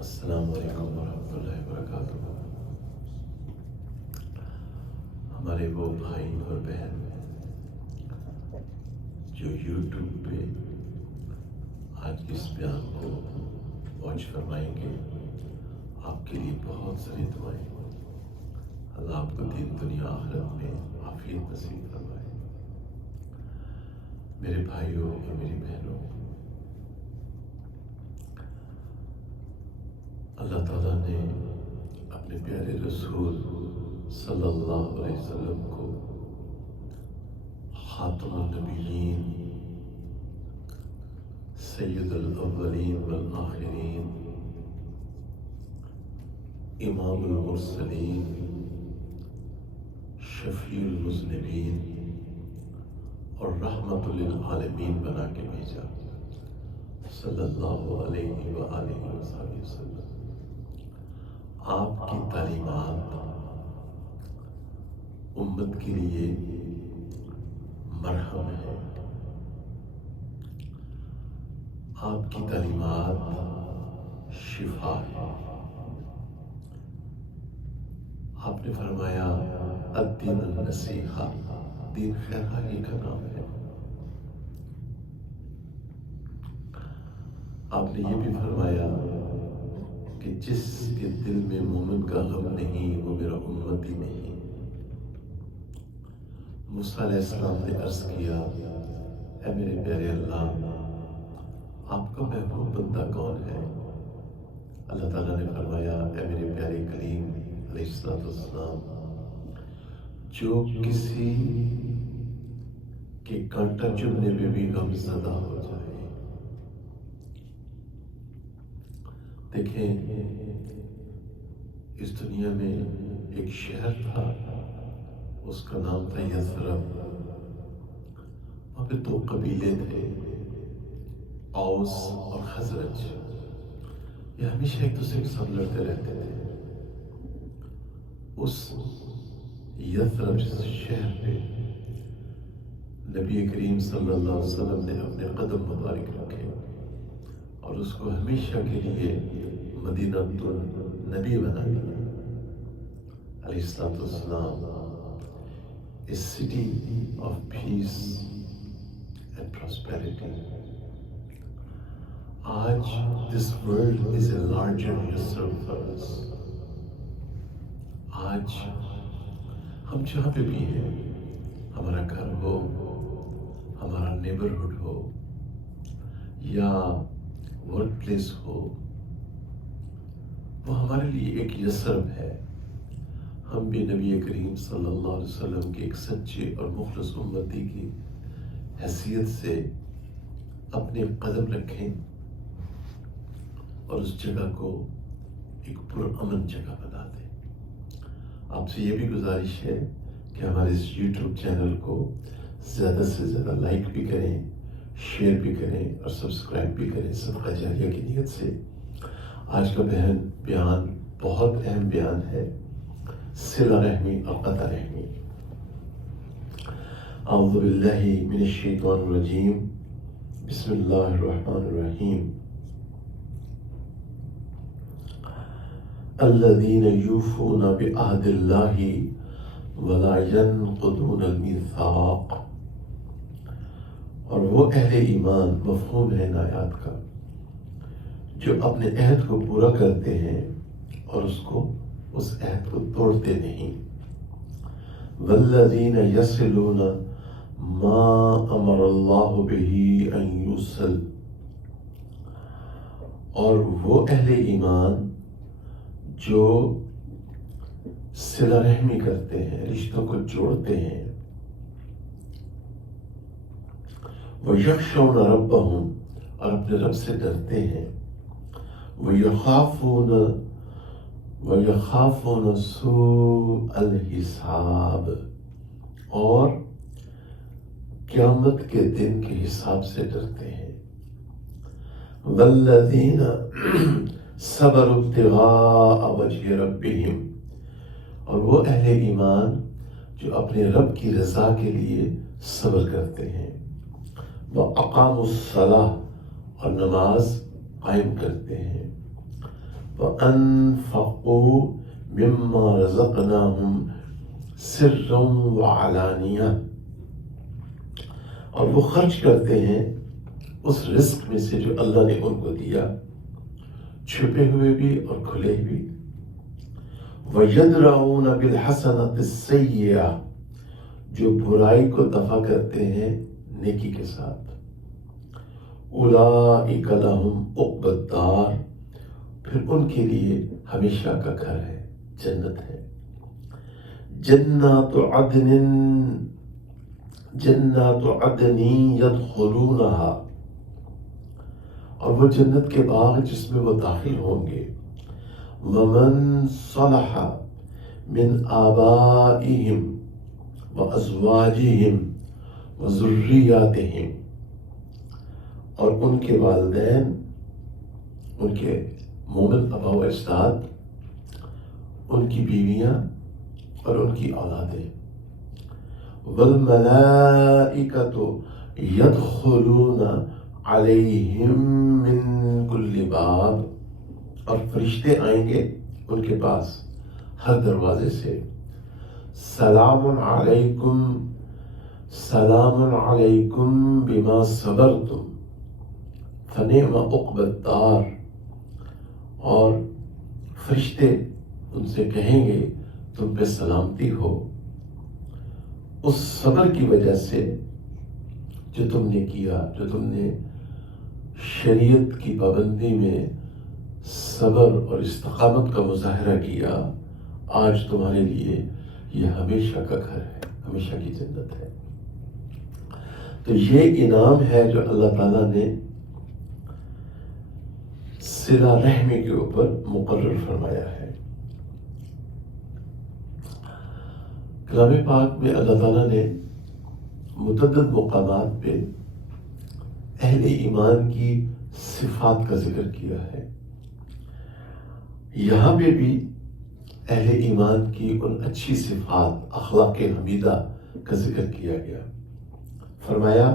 السلام علیکم ورحمۃ اللہ وبرکاتہ۔ ہمارے وہ بھائی اور بہن جو یوٹیوب پہ آج اس بیان کو واچ فرمائیں گے، آپ کے لیے بہت ساری دعائیں۔ اللہ آپ کو دین دنیا آخرت میں عافیت نصیب فرمائے۔ میرے بھائیوں اور میری بہنوں، اللہ تعالیٰ نے اپنے پیارے رسول صلی اللہ علیہ وسلم کو خاتم النبیین، سید الاولین والآخرین، امام المرسلین، شفیع المذنبین اور رحمت للعالمین بنا کے بھیجا صلی اللہ علیہ وآلہ وسلم۔ آپ کی تعلیمات امت کے لیے مرہم ہے، آپ کی تعلیمات شفا ہے۔ آپ نے فرمایا الدین النصیحہ، دین خیر خواہی کا نام ہے۔ آپ نے یہ بھی فرمایا کہ جس کے دل میں مومن کا غم نہیں وہ میرا امتی نہیں۔ موسیٰ علیہ السلام نے عرض کیا، اے میرے پیارے اللہ، آپ کا محبوب بندہ کون ہے؟ اللہ تعالیٰ نے فرمایا، اے میرے پیارے کلیم علیہ السلام، جو کسی کے کانٹا چبھنے پہ بھی غم زدہ ہو جائے۔ دیکھیں، اس دنیا میں ایک شہر تھا، اس کا نام تھا یثرب۔ وہاں پہ دو قبیلے تھے، اوس اور خزرج۔ یہ ہمیشہ ایک دوسرے کے ساتھ لڑتے رہتے تھے۔ اس یثرب شہر پہ نبی کریم صلی اللہ علیہ وسلم نے اپنے قدم مبارک رکھے اور اس کو ہمیشہ کے لیے مدینہ النبی بنا دیا علیہ السلام، a city of peace and prosperity۔ آج this world is a larger vessel for us۔ آج ہم جہاں پہ بھی ہیں، ہمارا گھر ہو، ہمارا نیبرہڈ ہو یا ورک پلیس ہو، وہ ہمارے لیے ایک یثرب ہے۔ ہم بھی نبی کریم صلی اللہ علیہ وسلم کے ایک سچے اور مخلص امتی کی حیثیت سے اپنے قدم رکھیں اور اس جگہ کو ایک پرامن جگہ بنا دیں۔ آپ سے یہ بھی گزارش ہے کہ ہمارے اس یوٹیوب چینل کو زیادہ سے زیادہ لائک بھی کریں، شیئر بھی کریں اور سبسکرائب بھی کریں، صدقہ جاریہ کی نیت سے۔ آج کا بیان بہت اہم بیان ہے، صلہ رحمی اور قطع رحمی۔ اعوذ باللہ من الشیطان الرجیم، بسم اللہ الرحمن الرحیم۔ الذین یوفون بعہد اللہ ولا ینقضون المیثاق۔ اور وہ اہل ایمان، مفہوم ہے آیات کا، جو اپنے عہد کو پورا کرتے ہیں اور اس عہد کو توڑتے نہیں۔ والذین یصلون ما امر اللہ بہ ان یوصل۔ اور وہ اہل ایمان جو صلہ رحمی کرتے ہیں، رشتوں کو جوڑتے ہیں۔ وَيَخْشَوْنَ رَبَّهُمْ، اور اپنے رب سے ڈرتے ہیں۔ وَيَخَافُونَ سُوءَ الْحِسَابِ، اور قیامت کے دن کے حساب سے ڈرتے ہیں۔ وَالَّذِينَ صَبَرُوا ابْتِغَاءَ وَجْهِ رَبِّهِمْ، اور وہ اہل ایمان جو اپنے رب کی رضا کے لیے صبر کرتے ہیں۔ وَأَقَامُوا الصَّلَاةَ، اور نماز قائم کرتے ہیں۔ وَأَنفَقُوا مِمَّا رَزَقْنَاهُمْ سِرًّا وَعَلَانِيَةً، اور وہ خرچ کرتے ہیں اس رزق میں سے جو اللہ نے ان کو دیا، چھپے ہوئے بھی اور کھلے بھی۔ وَيَدْرَؤُونَ بِالْحَسَنَةِ السَّيِّئَةَ، جو برائی کو دفع کرتے ہیں نیکی کے ساتھ۔ أُولَئِكَ لَهُمْ عُقْبَى الدَّارِ، پھر ان کے لیے ہمیشہ کا گھر ہے، جنت ہے۔ جنات عدن يدخلونها، اور وہ جنت کے باغ جس میں وہ داخل ہوں گے۔ وَمَن صَلَحَ مِنْ آبَائِهِمْ وَأَزْوَاجِهِمْ وَذُرِّيَّاتِهِمْ، اور ان کے والدین، ان کے مومن آبا و اجداد، ان کی بیویاں اور ان کی اولادیں۔ وَالْمَلَائِكَةُ يَدْخُلُونَ عَلَيْهِمْ مِنْ كُلِّ بَابٍ، اور فرشتے آئیں گے ان کے پاس ہر دروازے سے۔ سلام علیکم، سلام علیکم بما صبرتم فنعم عقبی الدار، اور فرشتے ان سے کہیں گے تم پہ سلامتی ہو اس صبر کی وجہ سے جو تم نے کیا، جو تم نے شریعت کی پابندی میں صبر اور استقامت کا مظاہرہ کیا، آج تمہارے لیے یہ ہمیشہ کا گھر ہے، ہمیشہ کی جنت ہے۔ تو یہ انعام ہے جو اللہ تعالیٰ نے صلہ رحمی کے اوپر مقرر فرمایا ہے۔ کلام پاک میں اللہ تعالیٰ نے متعدد مقامات پہ اہل ایمان کی صفات کا ذکر کیا ہے۔ یہاں پہ بھی اہل ایمان کی ان اچھی صفات، اخلاق حمیدہ کا ذکر کیا گیا۔ فرمایا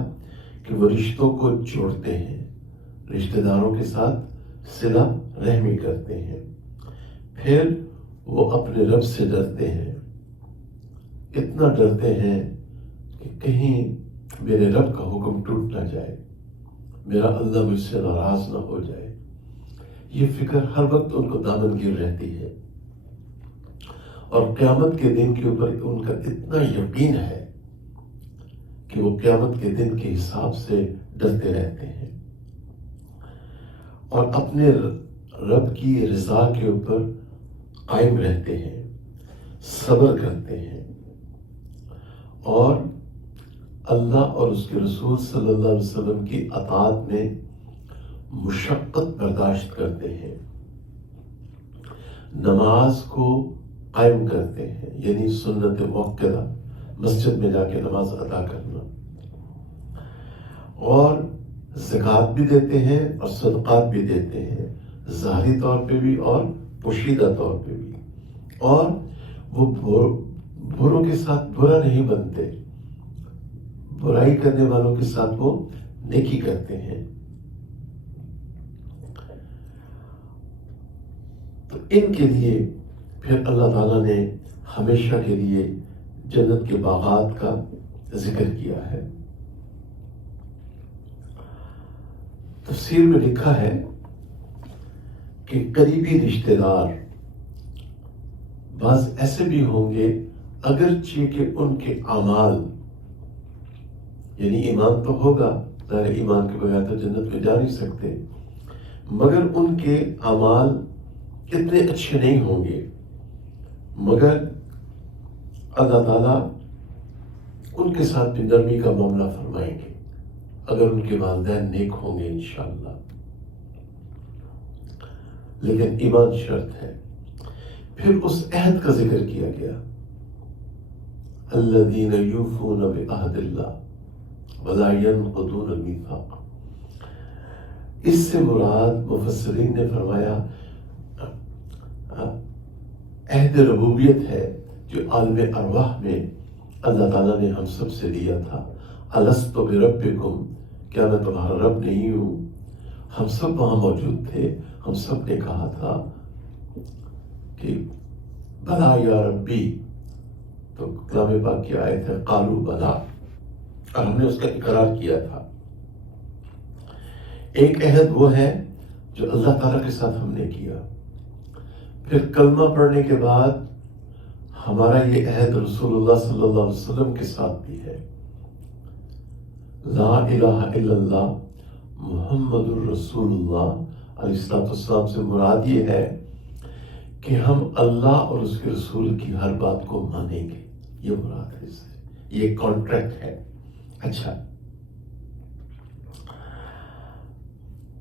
کہ وہ رشتوں کو جوڑتے ہیں، رشتہ داروں کے ساتھ صلہ رحمی کرتے ہیں، پھر وہ اپنے رب سے ڈرتے ہیں، اتنا ڈرتے ہیں کہ کہیں میرے رب کا حکم ٹوٹ نہ جائے، میرا اللہ مجھ سے ناراض نہ ہو جائے۔ یہ فکر ہر وقت ان کو دامنگیر رہتی ہے، اور قیامت کے دن کے اوپر ان کا اتنا یقین ہے کہ وہ قیامت کے دن کے حساب سے ڈرتے رہتے ہیں، اور اپنے رب کی رضا کے اوپر قائم رہتے ہیں، صبر کرتے ہیں، اور اللہ اور اس کے رسول صلی اللہ علیہ وسلم کی اطاعت میں مشقت برداشت کرتے ہیں، نماز کو قائم کرتے ہیں، یعنی سنت موقرہ، مسجد میں جا کے نماز ادا کرنا، اور زکوٰۃ بھی دیتے ہیں اور صدقات بھی دیتے ہیں، ظاہری طور پہ بھی اور پوشیدہ طور پہ بھی، اور وہ بروں کے ساتھ برا نہیں بنتے، برائی کرنے والوں کے ساتھ وہ نیکی کرتے ہیں۔ تو ان کے لیے پھر اللہ تعالیٰ نے ہمیشہ کے لیے جنت کے باغات کا ذکر کیا ہے۔ تفسیر میں لکھا ہے کہ قریبی رشتہ دار بعض ایسے بھی ہوں گے اگرچہ کہ ان کے اعمال، یعنی ایمان تو ہوگا، ظاہر ایمان کے بغیر تو جنت میں جا نہیں سکتے، مگر ان کے اعمال اتنے اچھے نہیں ہوں گے، مگر اللہ تعالیٰ ان کے ساتھ بھی نرمی کا معاملہ فرمائیں گے اگر ان کے والدین نیک ہوں گے انشاءاللہ۔ لیکن ایمان شرط ہے۔ پھر اس عہد کا ذکر کیا گیا، الذین یوفون بعہد اللہ ولا ينقضون المیثاق۔ اس سے مراد مفسرین نے فرمایا عہد ربوبیت ہے جو عالم ارواح میں اللہ تعالیٰ نے ہم سب سے لیا تھا۔ الست بربکم، کیا میں تمہارا رب نہیں ہوں؟ ہم سب وہاں موجود تھے، ہم سب نے کہا تھا کہ بلا یا ربی، تو کلام پاک کی آیت ہے قالوا بلا، اور ہم نے اس کا اقرار کیا تھا۔ ایک عہد وہ ہے جو اللہ تعالیٰ کے ساتھ ہم نے کیا، پھر کلمہ پڑھنے کے بعد ہمارا یہ عہد رسول اللہ صلی اللہ علیہ وسلم کے ساتھ بھی ہے۔ لا الہ الا اللہ محمد الرسول اللہ علیہ السلام سے مراد یہ ہے کہ ہم اللہ اور اس کے رسول کی ہر بات کو مانیں گے، یہ مراد ہے، اس سے یہ کانٹریکٹ ہے۔ اچھا،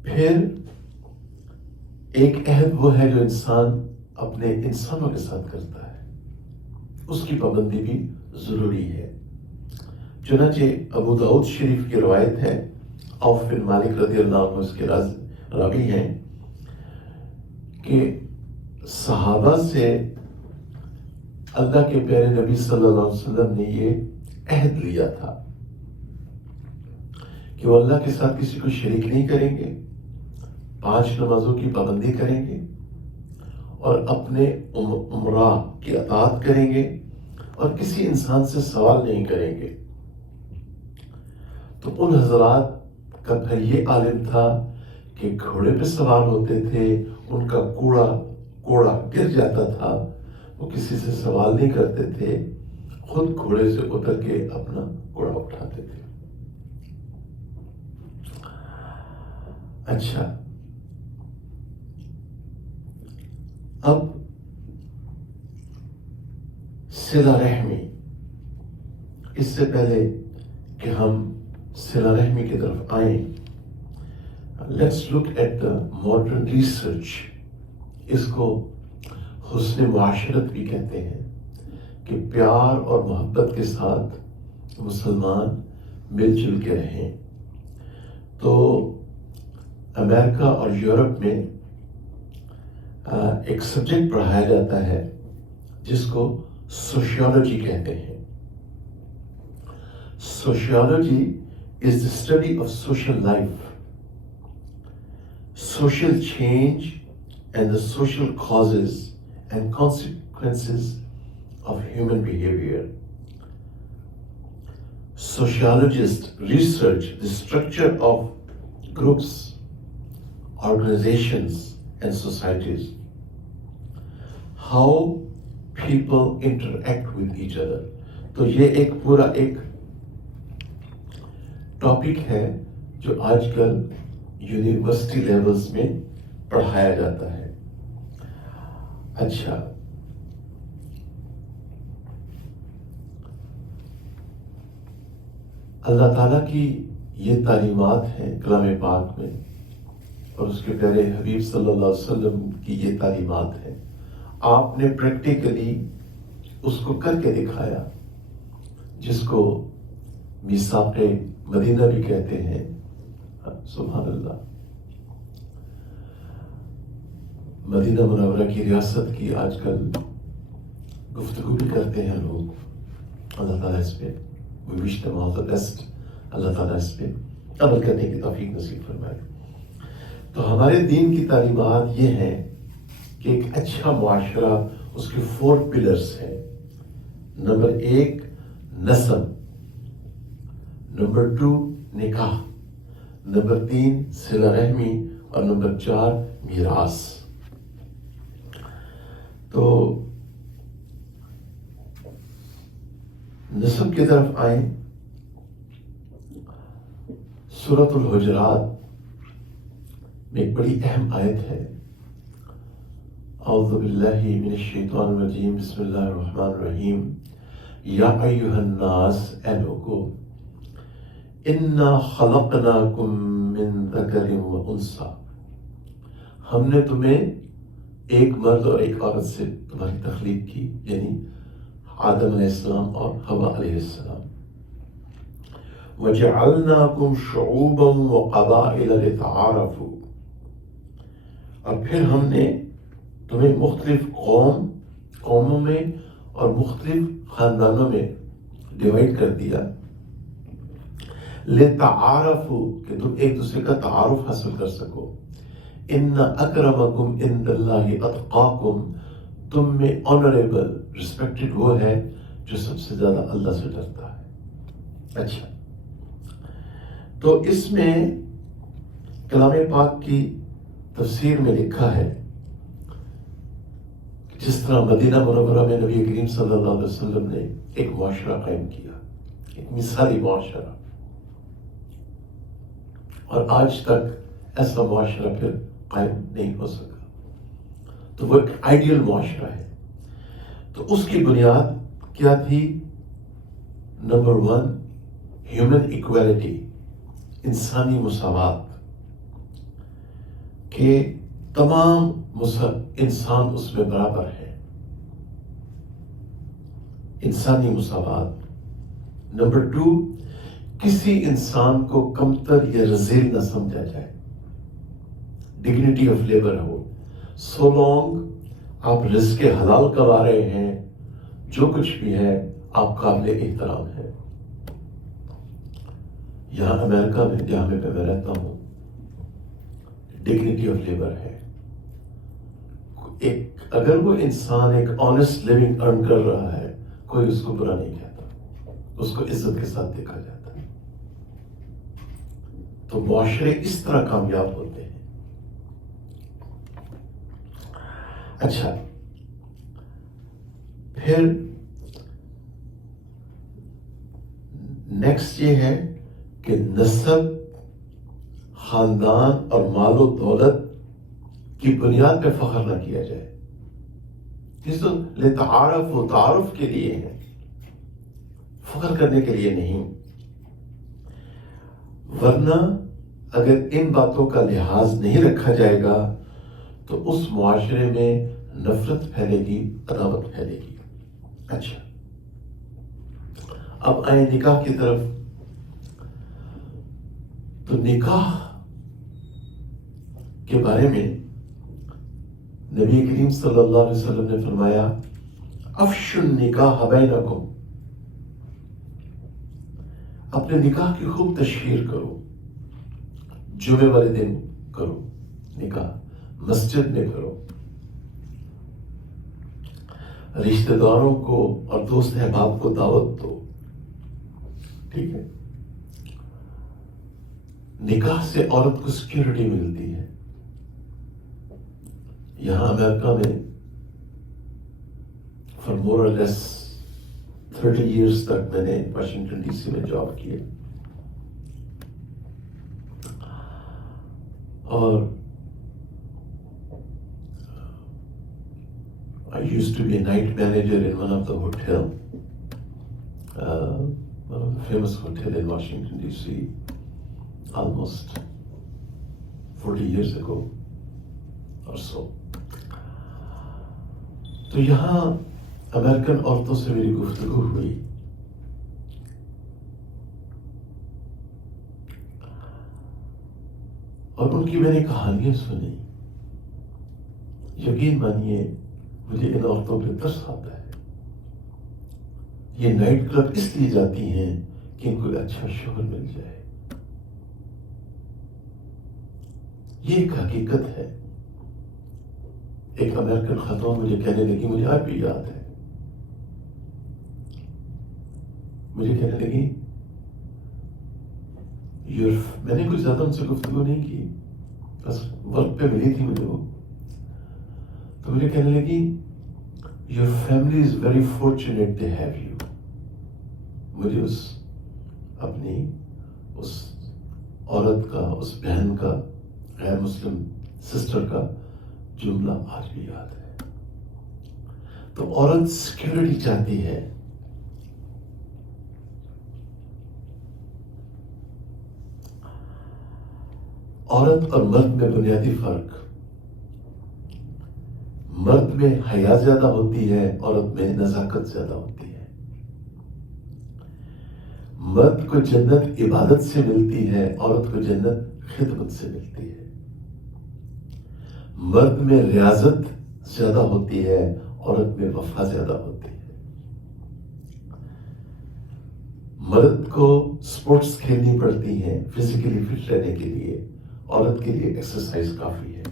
پھر ایک عہد وہ ہے جو انسان اپنے انسانوں کے ساتھ کرتا ہے، اس کی پابندی بھی ضروری ہے۔ چنانچہ ابو داؤد شریف کی روایت ہے، عوف بن مالک رضی اللہ عنہ اس کے راوی ہیں کہ صحابہ سے اللہ کے پیارے نبی صلی اللہ علیہ وسلم نے یہ عہد لیا تھا کہ وہ اللہ کے ساتھ کسی کو شریک نہیں کریں گے، 5 نمازوں کی پابندی کریں گے، اور اپنے امراء کی اطاعت کریں گے، اور کسی انسان سے سوال نہیں کریں گے۔ تو ان حضرات کا پھر یہ عالم تھا کہ گھوڑے پہ سوار ہوتے تھے، ان کا کوڑا گر جاتا تھا، وہ کسی سے سوال نہیں کرتے تھے، خود گھوڑے سے اتر کے اپنا کوڑا اٹھاتے تھے۔ اچھا، اب صلہ رحمی، اس سے پہلے کہ ہم صلہ رحمی کی طرف آئیں، let's look at the modern research. اس کو حسن معاشرت بھی کہتے ہیں، کہ پیار اور محبت کے ساتھ مسلمان مل جل کے رہیں۔ تو امریکہ اور یورپ میں ایک سبجیکٹ پڑھایا جاتا ہے جس کو سوشیالوجی کہتے ہیں۔ Sociology is the study of social life, social change, and the social causes and consequences of human behavior. Sociologists research the structure of groups, organizations, and societies, how people interact with each other. تو یہ ایک پورا ایک topic ہے جو آج کل university levels میں پڑھایا جاتا ہے۔ اچھا، اللہ تعالیٰ کی یہ تعلیمات ہیں کلام پاک میں، اور اس کے پیارے حبیب صلی اللہ علیہ وسلم کی یہ تعلیمات ہیں۔ آپ نے پریکٹیکلی اس کو کر کے دکھایا، جس کو میثاق مدینہ بھی کہتے ہیں۔ سبحان اللہ، مدینہ منورہ کی ریاست کی آج کل گفتگو بھی کرتے ہیں لوگ۔ اللہ تعالیٰ اس پہ we wish them all the best، اللہ تعالیٰ اس پہ عمل کرنے کی توفیق نصیب فرمائے۔ تو ہمارے دین کی تعلیمات یہ ہیں کہ ایک اچھا معاشرہ، اس کے 4 پلرز ہیں۔ نمبر 1 نسب، نمبر 2 نکاح، نمبر 3 صلہ رحمی، اور نمبر 4 میراث۔ تو نسب کی طرف آئیں، سورۃ الحجرات میں ایک بڑی اہم آیت ہے۔ اعوذ باللہ من الشیطان الرجیم، بسم اللہ الرحمن الرحیم۔ یا ایہا الناس، اے لوگو، انا خلقناکم من ذکر و انثی، ہم نے تمہیں ایک مرد اور ایک عورت سے تمہاری تخلیق کی، یعنی آدم علیہ السلام اور حوا علیہ السلام۔ وجعلناکم شعوبا وقبائل لتعارفوا، اور پھر ہم نے تمہیں مختلف قوموں میں اور مختلف خاندانوں میں ڈیوائڈ کر دیا۔ لتعارفوا، کہ تم ایک دوسرے کا تعارف حاصل کر سکو۔ ان اکرمکم عند اللہ اتقاکم، تم میں آنریبل ریسپیکٹڈ وہ ہے جو سب سے زیادہ اللہ سے ڈرتا ہے۔ اچھا، تو اس میں کلام پاک کی تفسیر میں لکھا ہے کہ جس طرح مدینہ منورہ میں نبی کریم صلی اللہ علیہ وسلم نے ایک معاشرہ قائم کیا، ایک مثالی معاشرہ، اور آج تک ایسا معاشرہ پھر قائم نہیں ہو سکا، تو وہ ایک آئیڈیل معاشرہ ہے۔ تو اس کی بنیاد کیا تھی؟ نمبر 1، ہیومن ایکویلٹی، انسانی مساوات، کہ تمام انسان اس میں برابر ہے، انسانی مساوات۔ نمبر 2، کسی انسان کو کمتر یا رذیل نہ سمجھا جائے، dignity of labour who, so long آپ رزق حلال کما رہے ہیں، جو کچھ بھی ہے آپ قابل احترام ہے۔ یہاں امریکہ میں جہاں پہ میں رہتا ہوں، ڈگنیٹی آف لیبر ہے، اگر وہ انسان ایک آنیسٹ لیونگ ارن کر رہا ہے، کوئی اس کو برا نہیں کہتا، اس کو عزت کے ساتھ دیکھا جاتا ہے۔ تو معاشرے اس طرح کامیاب ہوتے ہیں۔ اچھا، پھر نیکسٹ یہ ہے کہ نسب، خاندان اور مال و دولت کی بنیاد پہ فخر نہ کیا جائے، جس کو لتعارف و تعارف کے لیے ہے، فخر کرنے کے لیے نہیں۔ ورنہ اگر ان باتوں کا لحاظ نہیں رکھا جائے گا تو اس معاشرے میں نفرت پھیلے گی، عداوت پھیلے گی۔ اچھا، اب آئیں نکاح کی طرف۔ تو نکاح کے بارے میں نبی کریم صلی اللہ علیہ وسلم نے فرمایا، افشوا النکاح بینکم، اپنے نکاح کی خوب تشہیر کرو، جمعے والے دن کرو نکاح، مسجد میں کرو، رشتہ داروں کو اور دوست احباب کو دعوت دو، ٹھیک ہے؟ نکاح سے عورت کو سیکیورٹی ملتی ہے۔ یہاں امریکہ میں فار مور اور لیس 30 ایئرس تک میں نے واشنگٹن ڈی سی میں جاب کی، اور I used to be a night manager in one of the hotel, one of the famous hotel in Washington DC, almost 40 years ago or so. تو یہاں American عورتوں سے میری گفتگو ہوئی، اور ان کی میں نے کہانیاں سنی۔ یقین مانیے مجھے ان عورتوں پہ ترس آتا ہے۔ یہ نائٹ کلب اس لیے جاتی ہیں کہ ان کو اچھا شوہر مل جائے، یہ ایک حقیقت ہے۔ ایک امریکن خاتون مجھے کہنے لگی، مجھے آج بھی یاد ہے، مجھے کہنے لگی میں نے کچھ زیادہ ان سے گفتگو نہیں کی، بس ورک پہ ملی تھی مجھے وہ، تو مجھے کہنے لگی your family is very fortunate they have you. مجھے اپنی اس عورت کا، اس بہن کا، غیر مسلم سسٹر کا جملہ آج بھی یاد ہے۔ تو عورت سیکیورٹی چاہتی ہے، عورت اور مرد میں بنیادی فرق، مرد میں حیا زیادہ ہوتی ہے، عورت میں نزاکت زیادہ ہوتی ہے۔ مرد کو جنت عبادت سے ملتی ہے، عورت کو جنت خدمت سے ملتی ہے۔ مرد میں ریاضت زیادہ ہوتی ہے، عورت میں وفا زیادہ ہوتی ہے۔ مرد کو سپورٹس کھیلنی پڑتی ہیں فزیکلی فٹ رہنے کے لیے، عورت کے لیے ایکسرسائز کافی ہے۔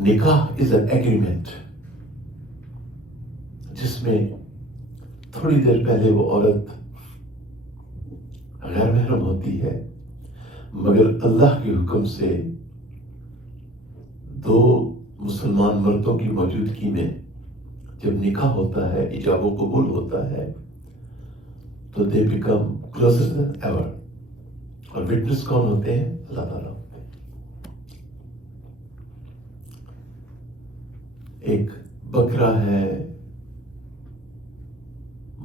نکاح از این ایگریمنٹ جس میں تھوڑی دیر پہلے وہ عورت غیر محرم ہوتی ہے، مگر اللہ کے حکم سے دو مسلمان مردوں کی موجودگی میں جب نکاح ہوتا ہے، ایجاب و قبول ہوتا ہے، تو they become closer than ever. اور وٹنس کون ہوتے ہیں؟ اللہ تعالیٰ ہوتے ہیں. ایک بکرا ہے،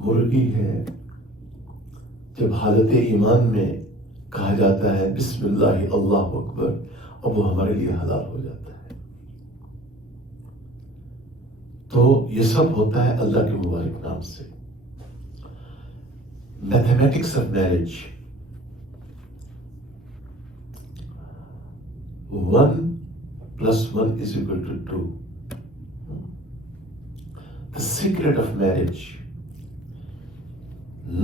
مرغی ہے، جب حالت ایمان میں کہا جاتا ہے بسم اللہ اللہ اکبر، اب وہ ہمارے لیے حلال ہو جاتا ہے. تو یہ سب ہوتا ہے اللہ کے مبارک نام سے. Mathematics of marriage, 1 + 1 = 2. The secret of marriage,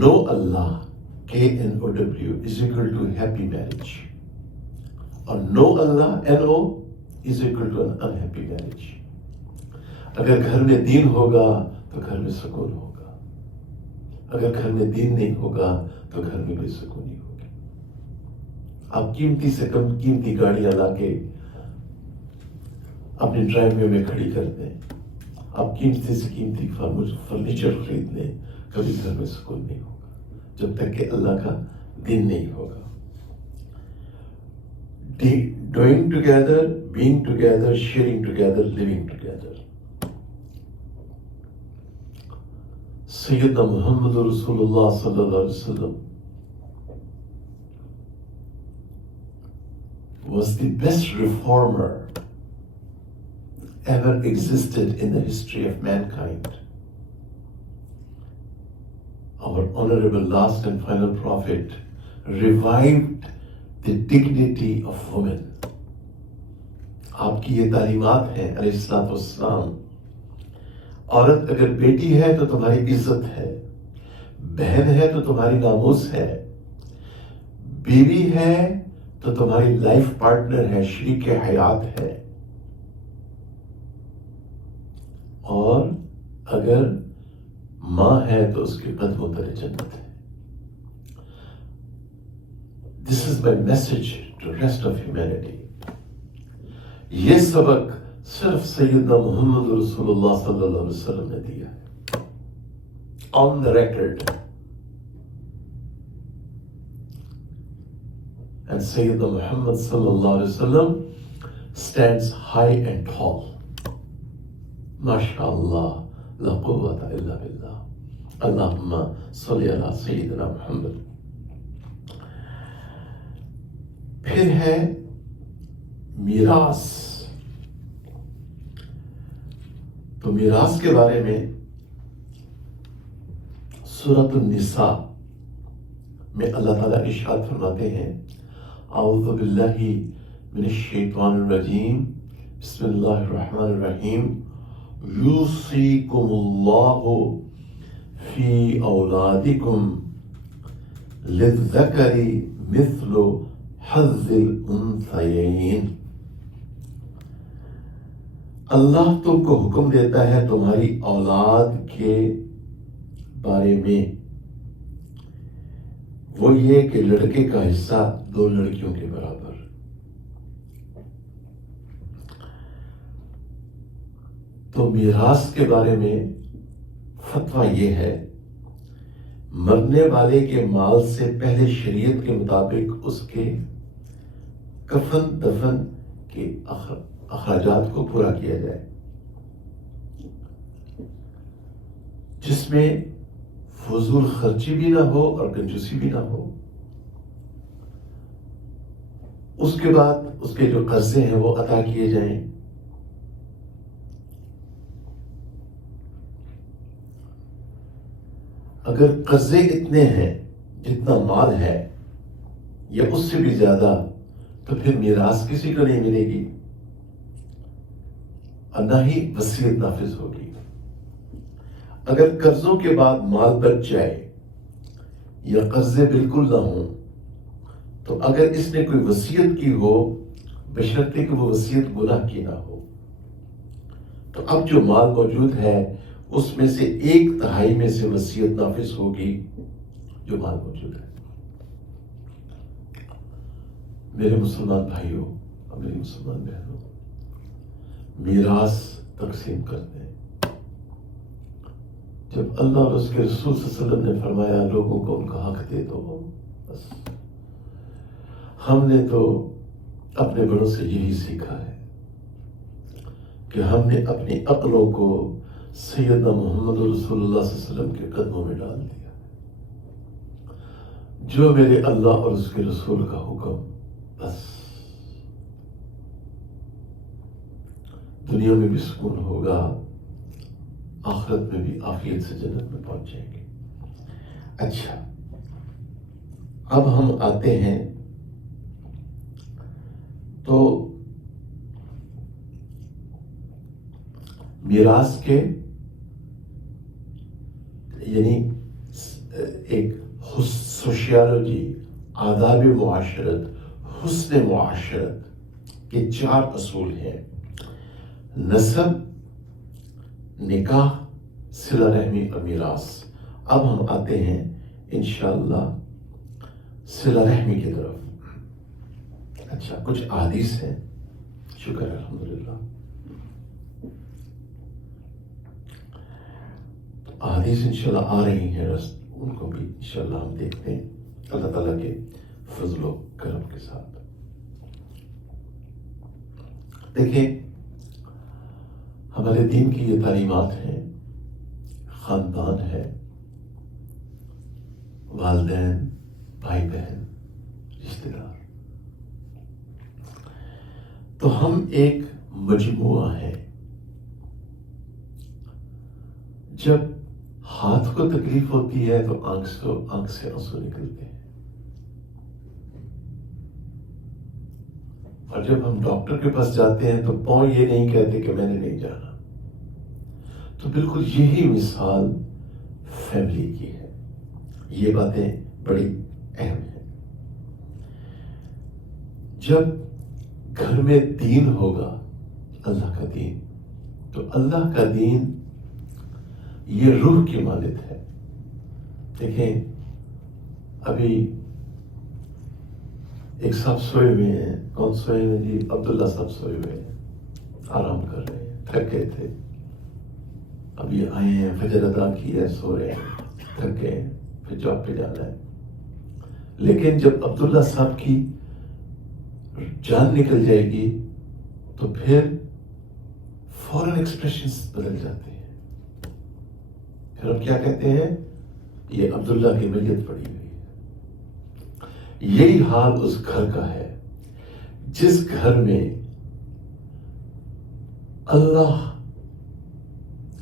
know Allah, KNOW, = happy marriage. اور know Allah, NO, = an unhappy marriage. اگر گھر میں دین ہوگا تو گھر میں سکون ہوگا، اگر گھر میں دین نہیں ہوگا تو گھر میں بے سکونی ہوگی. آپ قیمتی سے کم قیمتی گاڑیاں لا کے اپنی ڈرائیو وے میں کھڑی کر دیں، آپ قیمتی سے قیمتی فرنیچر خرید لیں، کبھی گھر میں سکون نہیں ہوگا جب تک کہ اللہ کا دین نہیں ہوگا. Doing together, being together, sharing together, living together. سیدنا محمد رسول اللہ صلی اللہ علیہ وسلم was the best reformer ever existed in the history of mankind. Our honorable last and final prophet revived the dignity of women. آپ کی یہ تعلیمات ہیں علیہ الصلوۃ والسلام. عورت اگر بیٹی ہے تو تمہاری عزت ہے، بہن ہے تو تمہاری ناموس ہے، بیوی ہے تو تمہاری لائف پارٹنر ہے، شریک حیات ہے، اور اگر ماں ہے تو اس کے قدموں تلے جنت ہے. This is my message to rest of humanity. یہ سبق صرف سیدنا محمد رسول اللہ صلی اللہ علیہ وسلم نے دیا ہے. On the record. And Sayyidina Muhammad sallallahu alaihi wasallam stands high and tall. MashaAllah, la quwwata illa billah. Allahumma salli ala Sayyidina Muhammad. پھر ہے میراث. تو میراث کے بارے میں سورۃ النساء میں اللہ تعالیٰ ارشاد فرماتے ہیں اعوذ باللہ من الشیطان الرجیم بسم اللہ الرحمن الرحیم یوصیکم اللہ فی اولادکم للذکر مثل حظ الانثیین. اللہ تم کو حکم دیتا ہے تمہاری اولاد کے بارے میں، وہ یہ کہ لڑکے کا حصہ 2 لڑکیوں کے برابر. تو میراث کے بارے میں فتویٰ یہ ہے، مرنے والے کے مال سے پہلے شریعت کے مطابق اس کے کفن دفن کے اخراجات کو پورا کیا جائے، جس میں فضول خرچی بھی نہ ہو اور کنجوسی بھی نہ ہو. اس کے بعد اس کے جو قرضے ہیں وہ ادا کیے جائیں. اگر قرضے اتنے ہیں جتنا مال ہے یا اس سے بھی زیادہ، تو پھر میراث کسی کو نہیں ملے گی اور نہ ہی وصیت نافذ ہوگی. اگر قرضوں کے بعد مال بچ جائے یا قرضے بالکل نہ ہوں، تو اگر اس نے کوئی وصیت کی ہو بشرطے کہ وہ وصیت گناہ کی نہ ہو، تو اب جو مال موجود ہے اس میں سے 1/3 میں سے وصیت نافذ ہوگی جو مال موجود ہے۔ میرے مسلمان بھائیوں اور میری مسلمان بہنوں، میراث تقسیم کرتے ہیں۔ جب اللہ اور اس کے رسول صلی اللہ علیہ وسلم نے فرمایا لوگوں کو ان کا حق دے دو، بس ہم نے تو اپنے بڑوں سے یہی سیکھا ہے کہ ہم نے اپنی عقلوں کو سیدنا محمد رسول اللہ صلی اللہ علیہ وسلم کے قدموں میں ڈال دیا۔ جو میرے اللہ اور اس کے رسول کا حکم، بس دنیا میں بھی سکون ہوگا، آخرت میں بھی عافیت سے جنت میں پہنچ جائیں گے۔ اچھا، اب ہم آتے ہیں تو میراث کے یعنی ایک سوشیالوجی، آداب معاشرت، حسن معاشرت کے 4 اصول ہیں: نسب، نکاح، صلہ رحمی اور میراث۔ اب ہم آتے ہیں انشاءاللہ صلہ رحمی کی طرف۔ اچھا، کچھ احادیث ہیں، شکر ہے الحمدللہ۔ احادیث انشاءاللہ آ رہی ہیں، ان کو بھی انشاءاللہ ہم دیکھتے ہیں اللہ تعالیٰ کے فضل و کرم کے ساتھ۔ دیکھیں، ہمارے دین کی یہ تعلیمات ہیں، خاندان ہے، والدین، بھائی بہن، رشتہ دار، تو ہم ایک مجموعہ ہے۔ جب ہاتھ کو تکلیف ہوتی ہے تو آنکھ سے آنسو نکلتے ہیں، اور جب ہم ڈاکٹر کے پاس جاتے ہیں تو پاؤں یہ نہیں کہتے کہ میں نے نہیں جانا۔ تو بالکل یہی مثال فیملی کی ہے۔ یہ باتیں بڑی اہم ہیں۔ جب گھر میں دین ہوگا، اللہ کا دین، تو اللہ کا دین یہ روح کی مانند ہے۔ دیکھیں، ابھی ایک صاحب سوئے ہوئے ہیں، کون سوئے ہوئے جی؟ عبداللہ صاحب سوئے ہوئے ہیں، آرام کر رہے ہیں، تھک گئے تھے، ابھی آئے ہیں، فجر ادا کی ہے، سو رہے ہیں، تھک گئے ہیں، پھر جاب پہ جانا ہے۔ لیکن جب عبداللہ صاحب کی جان نکل جائے گی تو پھر فوراً ایکسپریشنز بدل جاتے ہیں۔ پھر ہم کیا کہتے ہیں؟ یہ عبداللہ کی میت پڑی ہوئی ہے۔ یہی حال اس گھر کا ہے جس گھر میں اللہ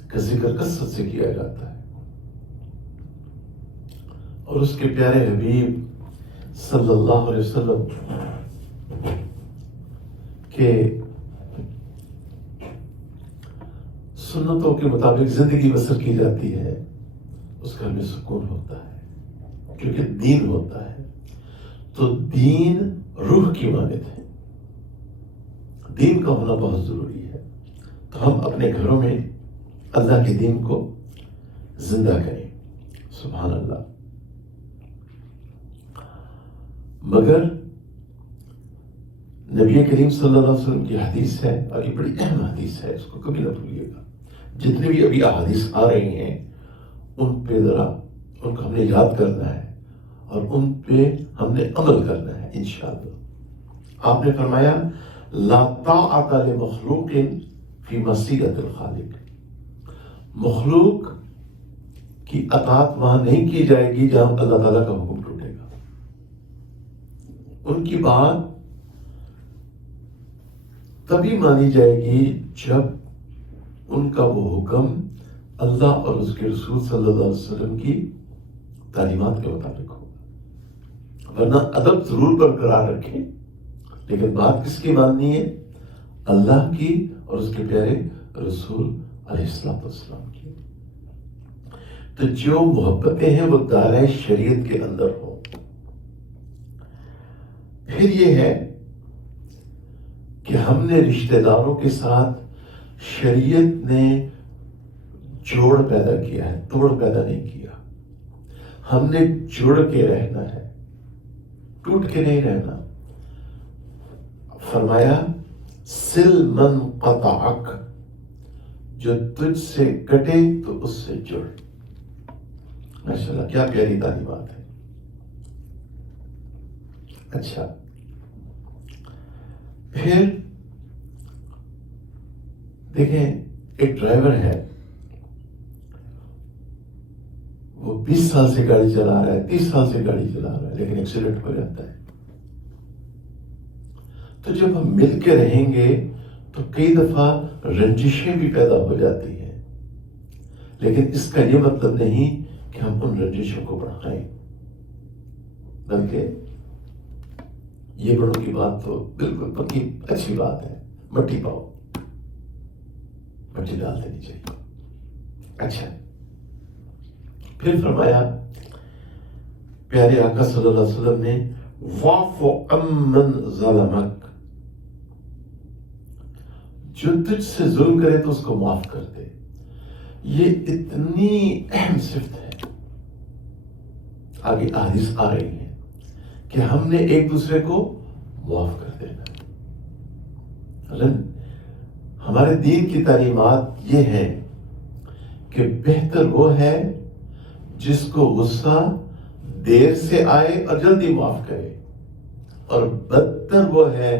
کا ذکر کثرت سے کیا جاتا ہے اور اس کے پیارے حبیب صلی اللہ علیہ وسلم کہ سنتوں کے مطابق زندگی بسر کی جاتی ہے، اس گھر میں سکون ہوتا ہے، کیونکہ دین ہوتا ہے۔ تو دین روح کی مانند ہے، دین کا ہونا بہت ضروری ہے۔ تو ہم اپنے گھروں میں اللہ کے دین کو زندہ کریں، سبحان اللہ۔ مگر نبی کریم صلی اللہ علیہ وسلم کی حدیث ہے، اور یہ بڑی اہم حدیث ہے، اس کو کبھی نہ بھولیے گا۔ جتنے بھی ابھی احادیث آ رہی ہیں ان پہ ذرا ان کو ہم نے یاد کرنا ہے اور ان پہ ہم نے عمل کرنا ہے انشاءاللہ۔ آپ نے فرمایا لا طاعت لمخلوق فی معصیت الخالق، مخلوق کی اطاعت وہاں نہیں کی جائے گی جہاں اللہ تعالیٰ کا حکم ٹوٹے گا۔ ان کی بات تبھی مانی جائے گی جب ان کا وہ حکم اللہ اور اس کے رسول صلی اللہ علیہ وسلم کی تعلیمات کے مطابق ہو، ورنہ ادب ضرور برقرار رکھیں، لیکن بات کس کی ماننی ہے؟ اللہ کی اور اس کے پیارے رسول علیہ السلام کی۔ تو جو محبتیں ہیں وہ دائرۂ شریعت کے اندر ہوں۔ پھر یہ ہے کہ ہم نے رشتہ داروں کے ساتھ شریعت نے جوڑ پیدا کیا ہے، توڑ پیدا نہیں کیا. ہم نے جڑ کے رہنا ہے، ٹوٹ کے نہیں رہنا. فرمایا سل من قطعک، جو تجھ سے کٹے تو اس سے جڑ. ماشاءاللہ کیا پیاری تعلیمات ہے. اچھا، پھر دیکھیں ایک ڈرائیور ہے، وہ 20 سال سے گاڑی چلا رہا ہے، 30 سال سے گاڑی چلا رہا ہے، لیکن ایکسیڈنٹ ہو جاتا ہے. تو جب ہم مل کے رہیں گے تو کئی دفعہ رنجشیں بھی پیدا ہو جاتی ہیں، لیکن اس کا یہ مطلب نہیں کہ ہم ان رنجشوں کو بڑھائیں، بلکہ یہ بڑوں کی بات تو بالکل پکی اچھی بات ہے. مٹی پاؤ، مٹی ڈال دینی چاہیے. اچھا، پھر فرمایا پیارے آقا صلی اللہ علیہ وسلم نے واعف عمن ظلمک، جو تجھ سے ظلم کرے تو اس کو معاف کر دے. یہ اتنی اہم صفت ہے، آگے احادیث آ رہی ہیں کہ ہم نے ایک دوسرے کو معاف کر دینا. ہمارے دین کی تعلیمات یہ ہیں کہ بہتر وہ ہے جس کو غصہ دیر سے آئے اور جلدی معاف کرے، اور بدتر وہ ہے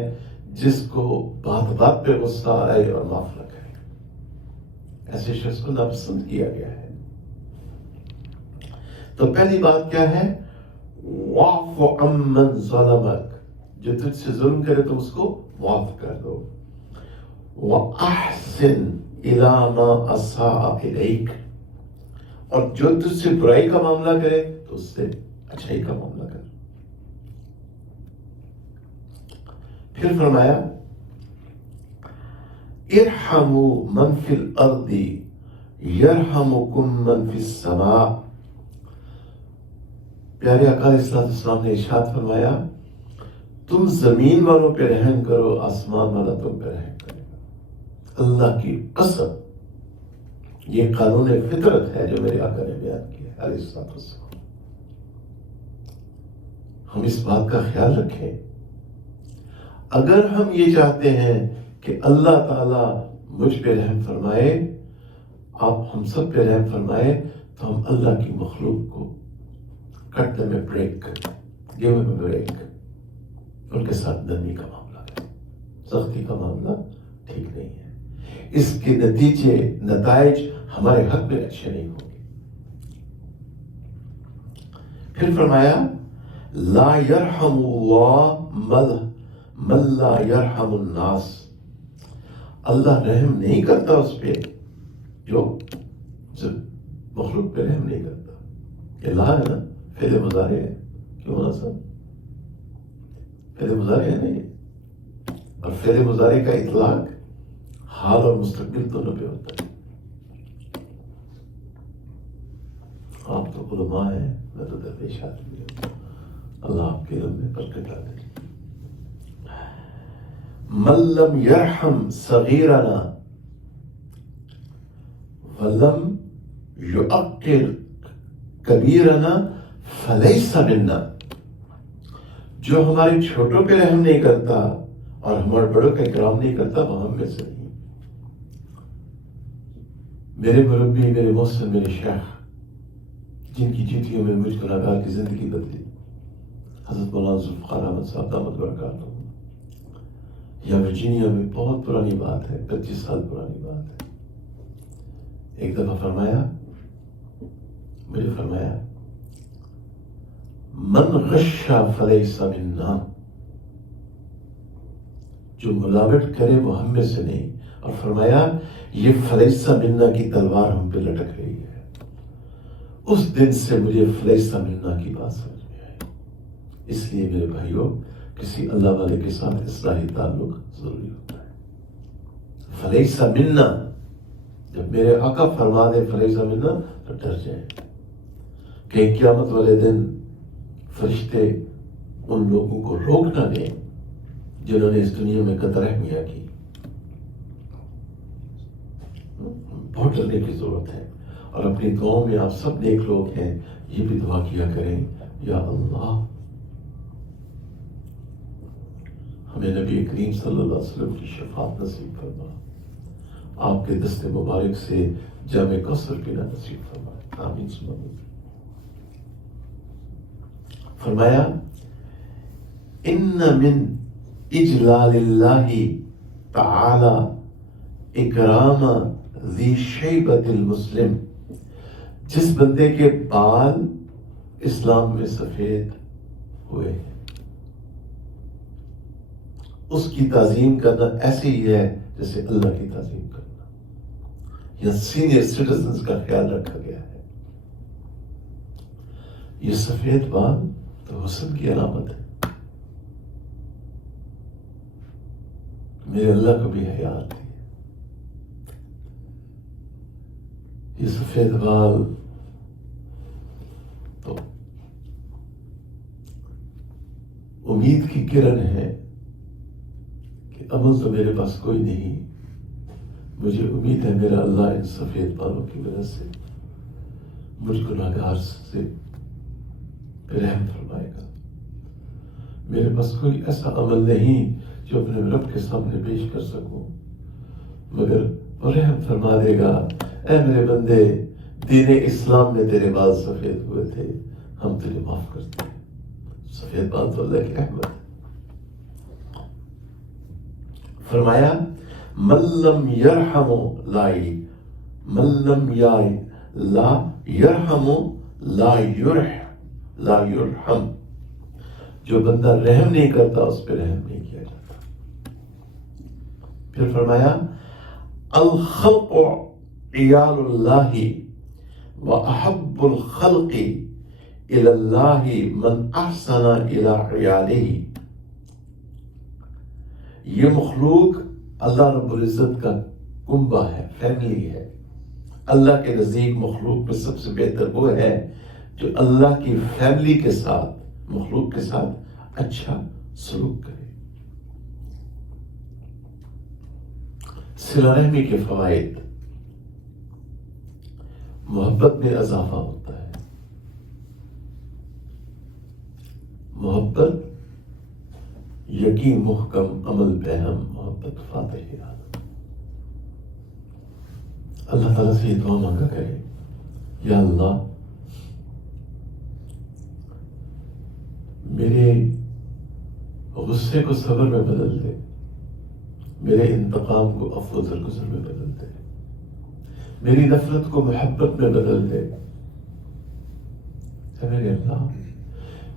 جس کو بات بات پہ غصہ آئے اور معاف نہ کرے. ایسے شخص کو ناپسند کیا گیا ہے. تو پہلی بات کیا ہے؟ واعف عمن ظلمک، جو تجھ سے ظلم کرے تو اس کو معاف کر دو. وَأَحْسِنْ إِلَىٰ مَا أَسَاءَ إِلَيْكَ، اور جو تجھ سے برائی کا معاملہ کرے تو اس سے اچھائی کا معاملہ کر. پھر فرمایا ارحموا من فی الارض یرحمکم من فی السماء. پیارے آقا علیہ السلام نے ارشاد فرمایا تم زمین والوں پہ رحم کرو، آسمان والا تم پہ رحم کرے گا. اللہ کی قسم، یہ قانون فطرت ہے جو میرے آقا نے بیان کیا ہے علیہ السلام. ہم اس بات کا خیال رکھیں. اگر ہم یہ چاہتے ہیں کہ اللہ تعالیٰ مجھ پہ رحم فرمائے، آپ ہم سب پہ رحم فرمائے، تو ہم اللہ کی مخلوق کو کٹ دے میں بریک کریں، گیو میں بریک، ان کے ساتھ نرمی کا معاملہ کریں. سختی کا معاملہ ٹھیک نہیں ہے. اس کے نتائج ہمارے حق میں اچھے نہیں ہوں گے. پھر فرمایا لا یرحم اللہ من لا یرحم الناس. اللہ رحم نہیں کرتا اس پہ جو مخلوق پہ رحم نہیں کرتا. یہ لا ہے نا، فعل مضارع ہے، کیوں نا سب فعل مضارع ہے نا یہ، اور فعل مضارع کا اطلاق حال اور مستقبل دونوں پہ ہوتا ہے. آپ تو علماء ہیں، میں تو درویش آدمی ہوں. اللہ آپ کے علم میں برکت ڈالے. من لم یرحم صغیرنا ولم یعقر کبیرنا فلیس منا. جو ہمارے چھوٹوں پہ رحم نہیں کرتا اور ہمارے بڑوں کا اکرام نہیں کرتا وہ ہم میں سے نہیں. میرے مربی، میرے محسن، میرے شیخ، جن کی چٹھیوں میں مجھ گناہگار کی زندگی بدلی، حضرت مولانا ذوالفقار احمد صاحب دامت برکاتہ، یا ورجینیا میں، بہت پرانی بات ہے، 25 سال پرانی بات ہے. ایک دفعہ مجھے فرمایا من غش فلیس منا. جو ملاوٹ کرے وہ ہم میں سے نہیں. اور فرمایا یہ فلیس منا کی تلوار ہم پہ لٹک رہی ہے. اس دن سے مجھے فلیس منا کی بات سمجھ میں آئی. اس لیے میرے بھائیوں، کسی اللہ والے کے ساتھ اصلاحی تعلق ضروری ہوتا ہے. فلیس منا، جب میرے آقا فرما دے فلیس منا تو ڈر جائیں کہ قیامت والے دن فرشتے ان لوگوں کو روک نہ دیں جنہوں نے اس دنیا میں قطع رحمیہ کی. بہت ڈرنے کی ضرورت ہے. اور اپنی دعاؤں میں آپ سب نیک لوگ ہیں، یہ بھی دعا کیا کریں، یا اللہ ہمیں نبی کریم صلی اللہ علیہ وسلم کی شفاعت نصیب فرما، آپ کے دست مبارک سے جام کوثر پینا نصیب فرما، آمین ثم آمین. فرمایا ان من اجلال اللہ تعالی اکرام ذی شیبۃ المسلم، جس بندے کے بال اسلام میں سفید ہوئے ہیں اس کی تعظیم کرنا ایسے ہی ہے جیسے اللہ کی تعظیم کرنا. یا سینئر سٹیزنز کا خیال رکھا گیا ہے. یہ سفید بال تو حسن کی علامت ہے. میرے اللہ کو بھی حیا آتی ہے. یہ سفید بال تو امید کی کرن ہے کہ عمل تو میرے پاس کوئی نہیں، مجھے امید ہے میرا اللہ ان سفید بالوں کی وجہ سے مجھ گناہگار سے رحم فرمائے گا. میرے پاس کوئی ایسا عمل نہیں جو اپنے رب کے سامنے پیش کر سکوں، مگر وہ رحم فرما دے گا. اے میرے بندے، دین اسلام میں تیرے بال سفید ہوئے تھے، ہم تجھے معاف کرتے ہیں. سفید بال تو اللہ کی رحمت ہے. فرمایا من لم یرحم لا یرحم لا یرحم، جو بندہ رحم نہیں کرتا اس پہ رحم نہیں کیا جاتا. پھر فرمایا الخلق عیال اللہ واحب الخلق الی اللہ من احسن الی عیالہ. یہ مخلوق اللہ رب العزت کا کنبہ ہے، فیملی ہے. اللہ کے نزدیک مخلوق میں سب سے بہتر وہ ہے جو اللہ کی فیملی کے ساتھ، مخلوق کے ساتھ اچھا سلوک کرے. صلہ رحمی کے فوائد: محبت میں اضافہ ہوتا ہے. محبت یقین محکم، عمل بہم، محبت فاتح. اللہ تعالیٰ سے یہ دعا مانگا کرے، یا اللہ میرے غصے کو صبر میں بدل دے، میرے انتقام کو عفو و درگزر میں بدل دے، میری نفرت کو محبت میں بدل دے. اے میرے اللہ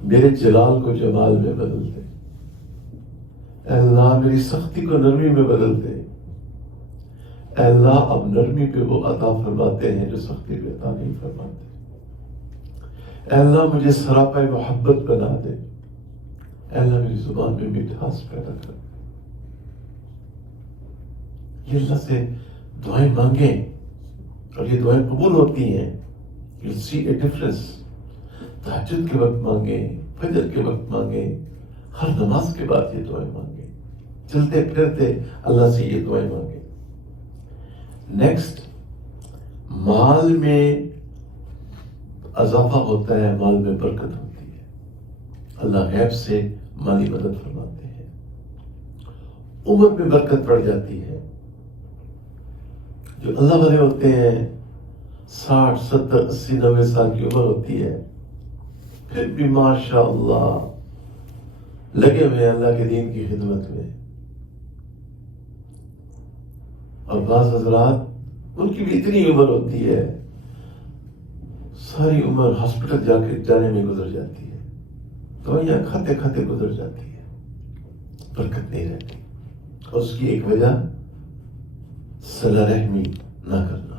میرے جلال کو جمال میں بدل دے. اے اللہ میری سختی کو نرمی میں بدل دے. اے اللہ اب نرمی پہ وہ عطا فرماتے ہیں جو سختی پہ عطا نہیں فرماتے. اے اللہ مجھے سراپا محبت بنا دے. اے اللہ میری زبان میں مٹھاس پیدا کر. یہ اللہ سے دعائیں مانگیں اور یہ دعائیں قبول ہوتی ہیں. You'll see a difference. تہجد کے وقت مانگیں، فجر کے وقت مانگیں، ہر نماز کے بعد یہ دعائیں مانگیں، چلتے پھرتے اللہ سے یہ دعائیں مانگیں. نیکسٹ، مال میں اضافہ ہوتا ہے، مال میں برکت ہوتی ہے. اللہ غیب سے مالی مدد فرماتے ہیں. عمر میں برکت پڑ جاتی ہے. جو اللہ والے ہوتے ہیں 60 70 80 90 سال کی عمر ہوتی ہے، پھر بھی ماشاء اللہ لگے ہوئے اللہ کے دین کی خدمت میں. اور بعض حضرات ان کی بھی اتنی عمر ہوتی ہے، ساری عمر ہاسپٹل جانے میں گزر جاتی ہے، دوائیاں کھاتے کھاتے گزر جاتی ہے، برکت نہیں رہتی. اور اس کی ایک وجہ صلہ رحمی نہ کرنا.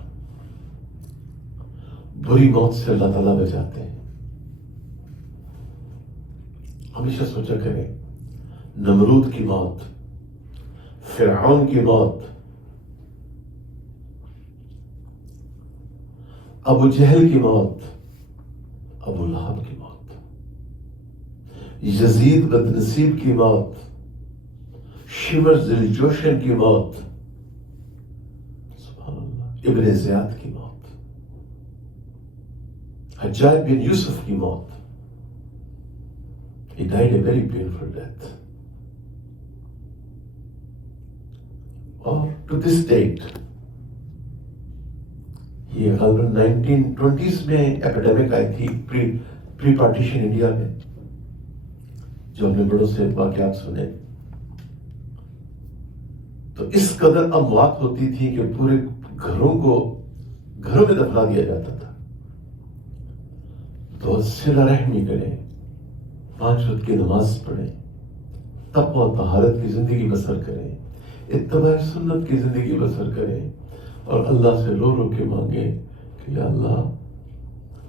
بری موت سے اللہ تعالیٰ بچاتے ہیں. ہمیشہ سوچا کریں، نمرود کی موت، فرعون کی موت، ابو جہل کی موت، ابو لہب کی موت، یزید بدنصیب کی موت، شمر ذی الجوشن کی موت، سبحان اللہ، ابن زیاد کی موت، حجاج بن یوسف کی موت. He died a very painful death. اور to this date یہ غالباً 1920s میں ایپیڈیمک آئی تھی پری پارٹیشن انڈیا میں، جو ہم نے بڑوں سے واقعات سنے. تو اس قدر اموات ہوتی تھی کہ پورے گھروں میں دفنا دیا جاتا تھا. تو صلہ رحمی کریں، 5 وقت کی نماز پڑھیں، تقوی و طہارت کی زندگی بسر کریں، اتباع سنت کی زندگی بسر کریں، اور اللہ سے رو رو کے مانگیں کہ یا اللہ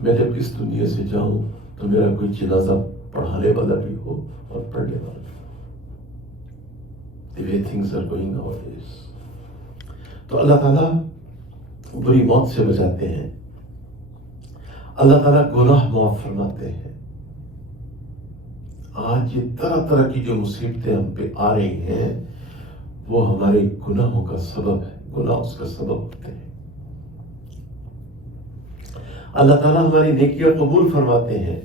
میں جب اس دنیا سے جاؤں تو میرا کوئی جنازہ پڑھانے والا بھی ہو اور پڑھنے والا بھی ہو. The way things are going nowadays. تو اللہ تعالیٰ بری موت سے بچاتے ہیں، اللہ تعالیٰ گناہ معاف فرماتے ہیں. آج یہ طرح طرح کی جو مصیبتیں ہم پہ آ رہی ہیں وہ ہمارے گناہوں کا سبب ہے، گناہ اس کا سبب ہوتے ہیں. اللہ تعالیٰ ہماری نیکیاں قبول فرماتے ہیں.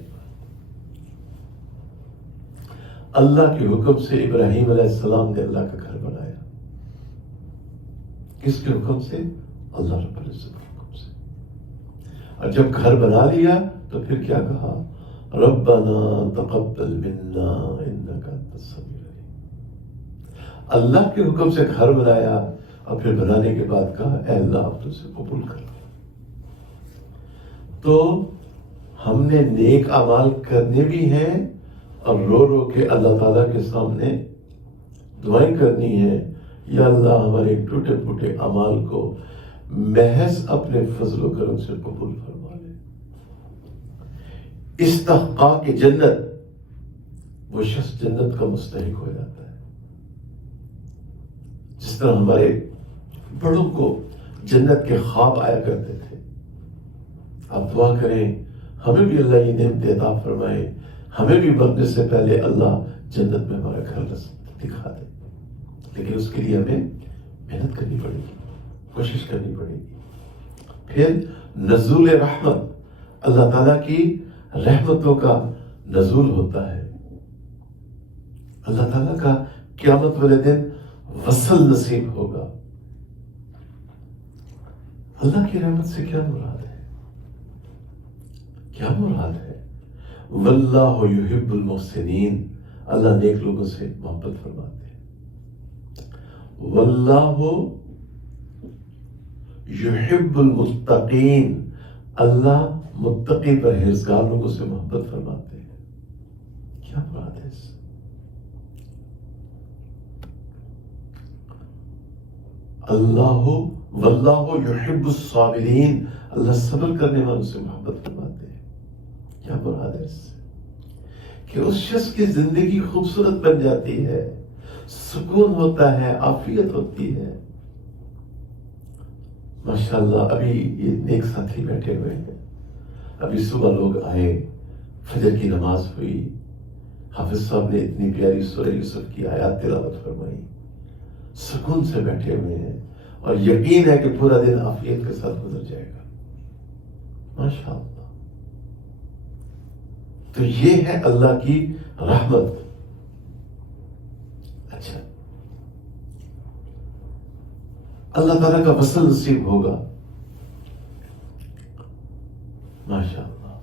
اللہ کے حکم سے ابراہیم علیہ السلام نے اللہ کا گھر بنایا. کس کے حکم سے؟ اللہ رب العزت کے حکم سے. اور جب گھر بنا لیا تو پھر کیا کہا؟ ربنا تقبل منا انک انت السمیع العلیم. اللہ کے حکم سے گھر بنایا اور پھر بنانے کے بعد کہا اے اللہ اب تجھ سے قبول کر. تو ہم نے نیک اعمال کرنے بھی ہیں اور رو رو کے اللہ تعالیٰ کے سامنے دعائیں کرنی ہے، یا اللہ ہمارے ٹوٹے پھوٹے اعمال کو محض اپنے فضل و کرم سے قبول فرما لے. استحقاق جنت، وہ شخص جنت کا مستحق ہو جاتا ہے. جس طرح ہمارے بڑوں کو جنت کے خواب آیا کرتے تھے. آپ دعا کریں ہمیں بھی اللہ یہ نعمت عطا فرمائے، ہمیں بھی مرنے سے پہلے اللہ جنت میں ہمارا گھر دکھا دے. لیکن اس کے لیے ہمیں محنت کرنی پڑے گی، کوشش کرنی پڑے گی. پھر نزول رحمت، اللہ تعالیٰ کی رحمتوں کا نزول ہوتا ہے. اللہ تعالیٰ کا قیامت والے دن وصل نصیب ہوگا. اللہ کی رحمت سے کیا مراد ہے؟ کیا مراد ہے؟ واللہ یحب المحسنین، اللہ نیک لوگوں سے محبت فرماتے ہیں. واللہ یحب المتقین، اللہ متقی پرہیزگار لوگوں سے محبت فرماتے ہیں. کیا مراد ہے اس سے؟ واللہ یحب الصابرین، اللہ صبر کرنے والوں سے محبت فرماتے ہیں. کیا مراد ہے اس سے؟ کہ اس شخص کی زندگی خوبصورت بن جاتی ہے، سکون ہوتا ہے، عافیت ہوتی ہے. ماشاءاللہ ابھی یہ نیک ساتھی بیٹھے ہوئے ہیں، ابھی صبح لوگ آئے، فجر کی نماز ہوئی، حافظ صاحب نے اتنی پیاری سورہ یوسف کی آیات تلاوت فرمائی، سکون سے بیٹھے ہوئے ہیں اور یقین ہے کہ پورا دن عافیت کے ساتھ گزر جائے گا. ماشاءاللہ. تو یہ ہے اللہ کی رحمت. اچھا، اللہ تعالیٰ کا وصل نصیب ہوگا. ماشاءاللہ.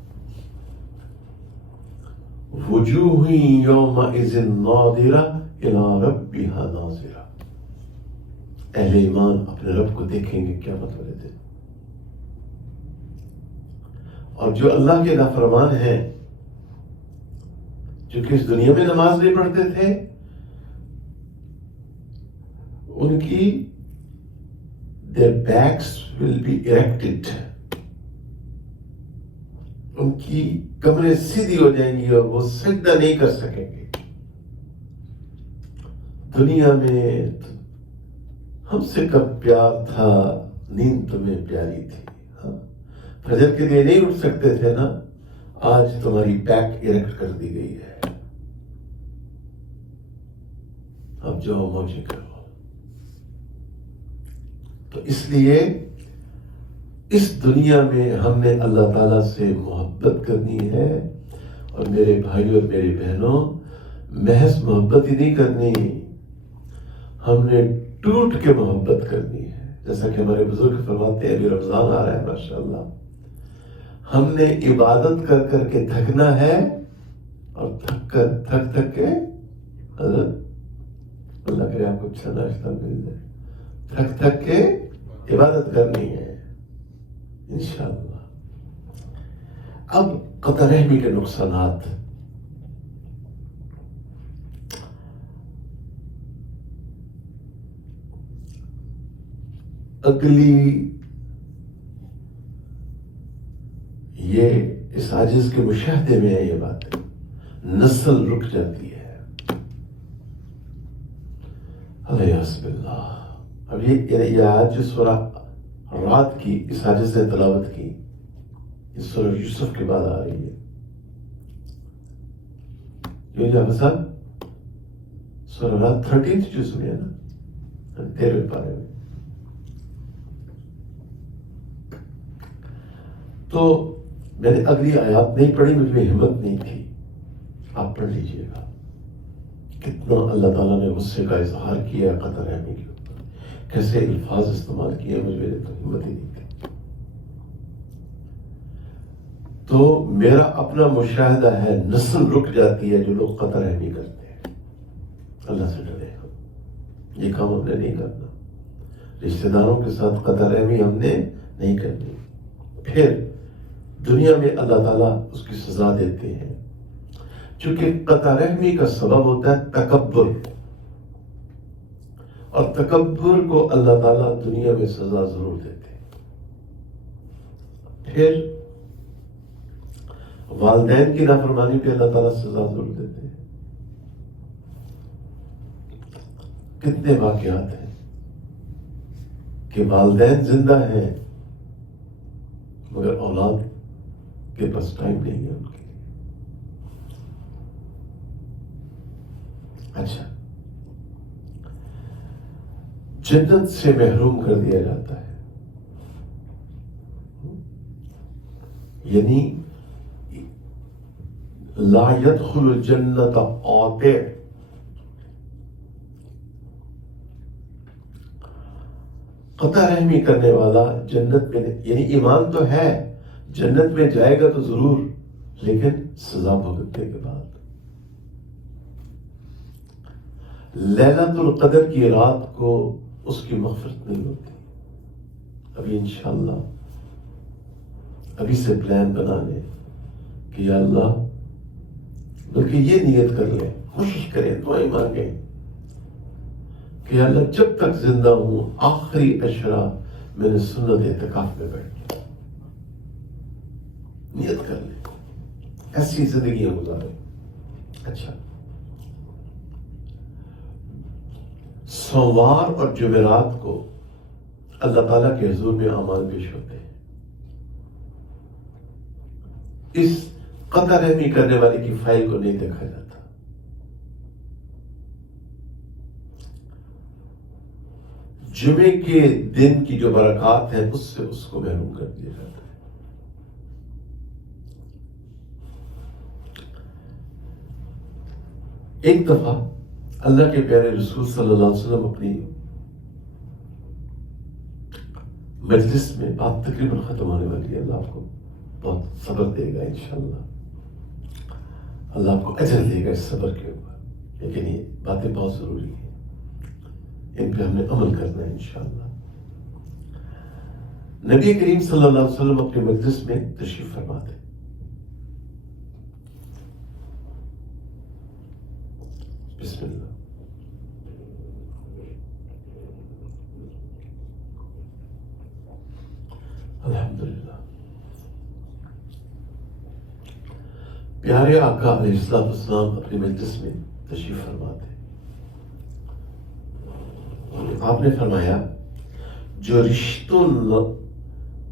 وجوہ یومئذ ناظرہ الی ربها ناظرہ، اہل ایمان اپنے رب کو دیکھیں گے قیامت والے دن. اور جو اللہ کے نافرمان ہیں، جو کہ اس دنیا میں نماز نہیں پڑھتے تھے، ان کی their backs will be erected، ان کی کمریں سیدھی ہو جائیں گی اور وہ سجدہ نہیں کر سکیں گے. دنیا میں ہم سے کب پیار تھا، نیند تمہیں پیاری تھی، فجر کے لیے نہیں اٹھ سکتے تھے نا، آج تمہاری بیک اریکٹ کر دی گئی ہے، اب جاؤ موجے کرو. تو اس لیے اس دنیا میں ہم نے اللہ تعالیٰ سے محبت کرنی ہے، اور میرے بھائیوں اور میری بہنوں، محض محبت ہی نہیں کرنی، ہم نے ٹوٹ کے محبت کرنی ہے۔ جیسا کہ ہمارے بزرگ فرماتے ہیں، ابھی رمضان آ رہا ہے ماشاءاللہ، ہم نے عبادت کر کر کے تھکنا ہے، اور تھک کے حضرت اللہ کرے آپ کو اچھا ناشتہ مل جائے، تھک کے عبادت کرنی ہے انشاءاللہ۔ اب قطع رحمی کے نقصانات، اگلی یہ اس عاجز کے مشاہدے میں ہے، یہ بات ہے، نسل رک جاتی ہے، الیاذ باللہ۔ اب یہ آج جو سورہ رات کی اس عاجز نے تلاوت کی، اس سورہ یوسف کے بعد آ رہی ہے، یہ جو حسن سورہ رات 13 جو سنی ہے نا، 13 پارے میں، تو میں نے اگلی آیات نہیں پڑھی، مجھ میں ہمت نہیں تھی، آپ پڑھ لیجئے گا کتنا اللہ تعالیٰ نے غصے کا اظہار کیا قطع رحمی کے اوپر، کیسے الفاظ استعمال کیے، مجھ میں تو ہمت ہی نہیں تھی۔ تو میرا اپنا مشاہدہ ہے، نسل رک جاتی ہے جو لوگ قطع رحمی کرتے ہیں۔ اللہ سے ڈرے ہم، یہ کام ہم نے نہیں کرنا، رشتہ داروں کے ساتھ قطع رحمی ہم نے نہیں کرنی۔ پھر دنیا میں اللہ تعالیٰ اس کی سزا دیتے ہیں، چونکہ قطع رحمی کا سبب ہوتا ہے تکبر، اور تکبر کو اللہ تعالیٰ دنیا میں سزا ضرور دیتے ہیں۔ پھر والدین کی نافرمانی پہ اللہ تعالیٰ سزا ضرور دیتے ہیں۔ کتنے واقعات ہیں کہ والدین زندہ ہیں مگر اولاد کے پاس ٹائم نہیں ہے ان کے لیے۔ اچھا، جنت سے محروم کر دیا جاتا ہے، یعنی لا يدخل الجنت قاطع، قطع رحمی کرنے والا جنت میں، یعنی ایمان تو ہے، جنت میں جائے گا تو ضرور، لیکن سزا بھگتنے کے بعد۔ لیلۃ القدر کی رات کو اس کی مغفرت نہیں ہوتی۔ ابھی انشاءاللہ ابھی سے پلان بنا لیں کہ یا اللہ، بلکہ یہ نیت کر لیں، کوشش کریں، دعائیں مانگیں کہ یا اللہ جب تک زندہ ہوں آخری عشرہ میں نے سنت اعتکاف میں بیٹھ، نیت کر لیں، ایسی زندگیاں گزاریں۔ اچھا، سوموار اور جمعرات کو اللہ تعالیٰ کے حضور میں اعمال پیش ہوتے ہیں۔ اس قطع رحمی کرنے والے کی فائل کو نہیں دیکھا جاتا۔ جمعے کے دن کی جو برکات ہیں اس سے اس کو محروم کر دیا جاتا ہے۔ ایک دفعہ اللہ کے پیارے رسول صلی اللہ علیہ وسلم اپنی مجلس میں، بات تقریباً ختم ہونے والی ہے، اللہ آپ کو بہت صبر دے گا انشاءاللہ، اللہ آپ کو اجر دے گا اس صبر کے اوپر، لیکن یہ باتیں بہت ضروری ہیں، ان پہ ہم نے عمل کرنا ہے انشاءاللہ۔ نبی کریم صلی اللہ علیہ وسلم اپنے مجلس میں تشریف فرما تھے۔ بسم اللہ۔ الحمدللہ۔ پیارے آقا علیہ السلام اپنے مجلس میں تشریف فرما تھے۔ آپ نے فرمایا، جو رشتوں